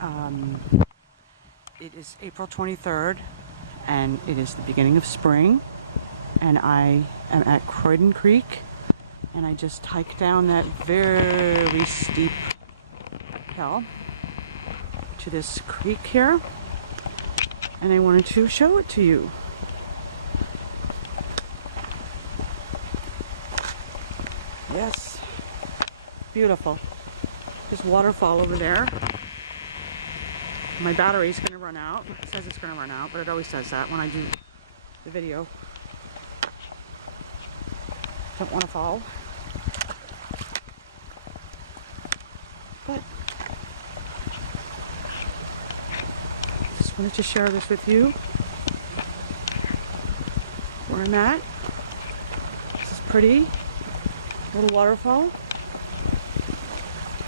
Um, it is April 23rd and it is the beginning of spring, and I am at Croyden Creek, and I just hiked down that very steep hill to this creek here, and I wanted to show it to you. Yes, beautiful. There's waterfall over there. My battery's gonna run out. It says it's gonna run out, but it always says that when I do the video. Don't want to fall. But just wanted to share this with you. Where I'm at. This is pretty. Little waterfall.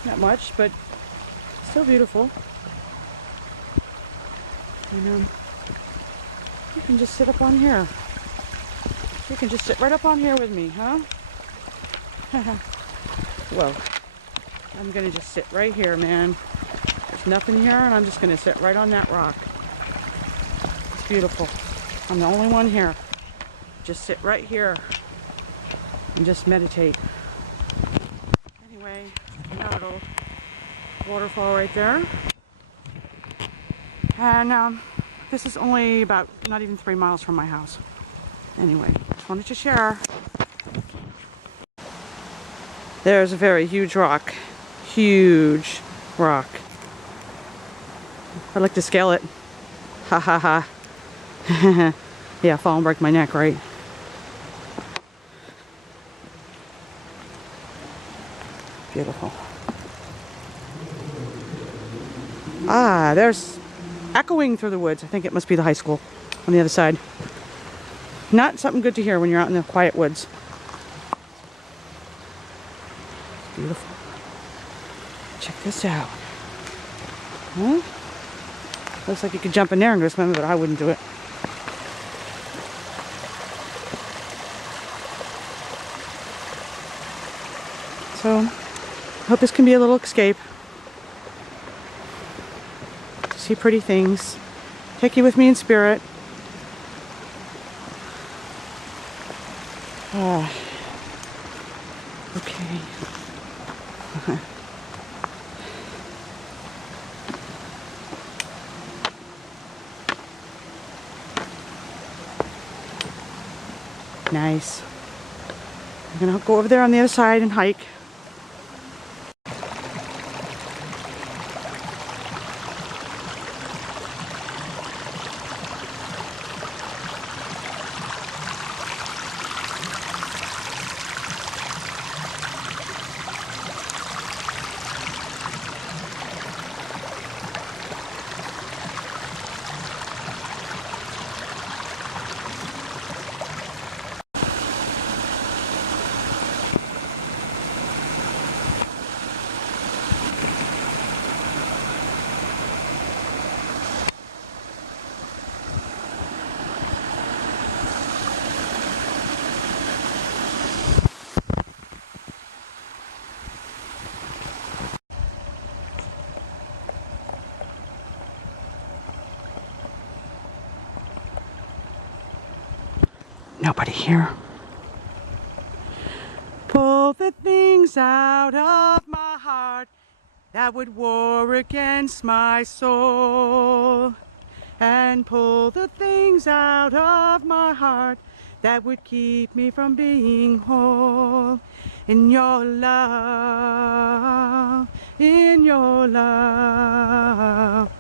Not much, but still beautiful. And you can just sit up on here. You can just sit right up on here with me, huh? Whoa. I'm gonna just sit right here, man. There's nothing here, and I'm just gonna sit right on that rock. It's beautiful. I'm the only one here. Just sit right here and just meditate. Anyway, another little waterfall right there. And this is only about not even 3 miles from my house. Anyway, just wanted to share. There's a very huge rock. Huge rock. I'd like to scale it. Ha ha ha. Yeah, fall and break my neck, right? Beautiful. Ah, there's echoing through the woods. I think it must be the high school on the other side. Not something good to hear when you're out in the quiet woods. It's beautiful. Check this out. Huh? Looks like you could jump in there and go swimming, but I wouldn't do it. So, I hope this can be a little escape. See pretty things. Take you with me in spirit. Okay. Nice. I'm gonna go over there on the other side and hike. Nobody here. Pull the things out of my heart that would war against my soul, and pull the things out of my heart that would keep me from being whole. In your love, in your love.